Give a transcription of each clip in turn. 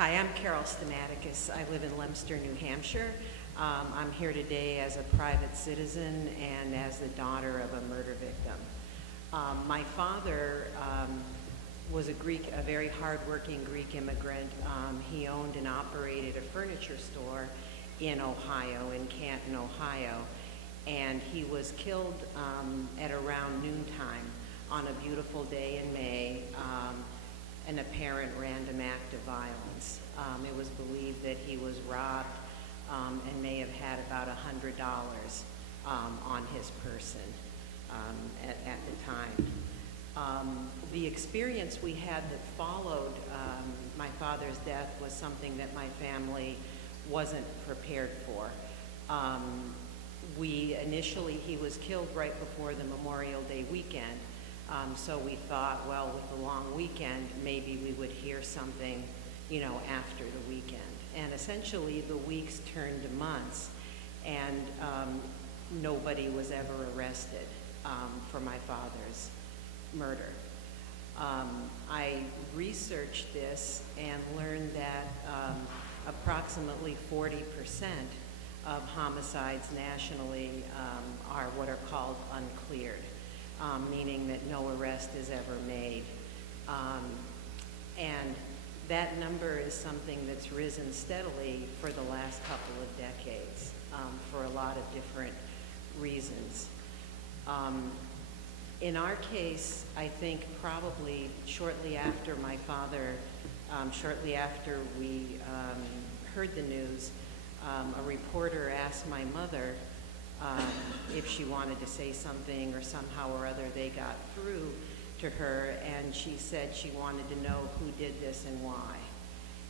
Hi, I'm Carol Stamatakis. I live in Leominster, New Hampshire. I'm here today as a private citizen and as the daughter of a murder victim. My father was a very hardworking Greek immigrant. He owned and operated a furniture store in Ohio, in Canton, Ohio, and he was killed at around noontime on a beautiful day in May. An apparent random act of violence. It was believed that he was robbed and may have had about $100 on his person at the time. The experience we had that followed my father's death was something that my family wasn't prepared for. He was killed right before the Memorial Day weekend. So we thought, well, with the long weekend, maybe we would hear something, after the weekend. And essentially, the weeks turned to months, and nobody was ever arrested for my father's murder. I researched this and learned that approximately 40% of homicides nationally are what are called uncleared. Meaning that no arrest is ever made. And that number is something that's risen steadily for the last couple of decades for a lot of different reasons. In our case, I think probably shortly after we heard the news, a reporter asked my mother if she wanted to say something, or somehow or other they got through to her, and she said she wanted to know who did this and why.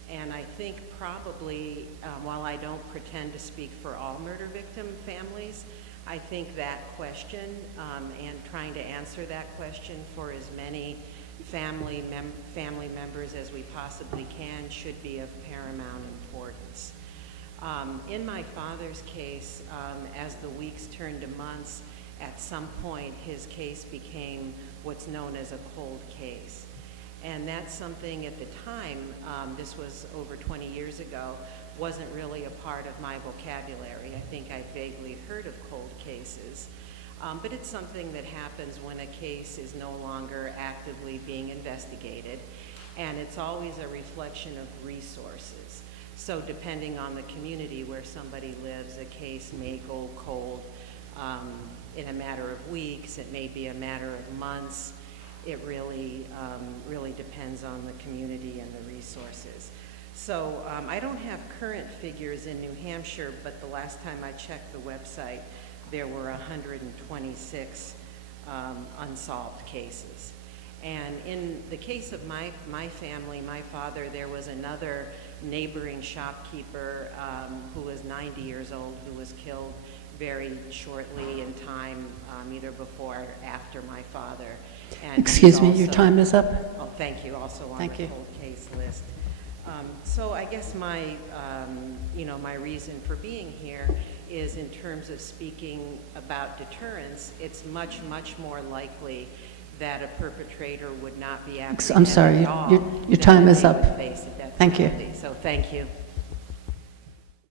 And I think probably, while I don't pretend to speak for all murder victim families, I think that question and trying to answer that question for as many family members as we possibly can should be of paramount importance. In my father's case, as the weeks turned to months, at some point his case became what's known as a cold case. And that's something at the time, this was over 20 years ago, wasn't really a part of my vocabulary. I think I vaguely heard of cold cases. But it's something that happens when a case is no longer actively being investigated, and it's always a reflection of resources. So depending on the community where somebody lives, a case may go cold in a matter of weeks. It may be a matter of months. It really depends on the community and the resources. So I don't have current figures in New Hampshire, but the last time I checked the website, there were 126 unsolved cases. And in the case of my family, my father, there was another neighboring shopkeeper who was 90 years old, who was killed very shortly in time, either before or after my father. And excuse me, your time is up. Oh, thank you. Also on the cold case list. So I guess my reason for being here is, in terms of speaking about deterrence, it's much, much more likely that a perpetrator would not be apprehended. I'm sorry, at all, your time is up. face a death Thank you. penalty. So thank you.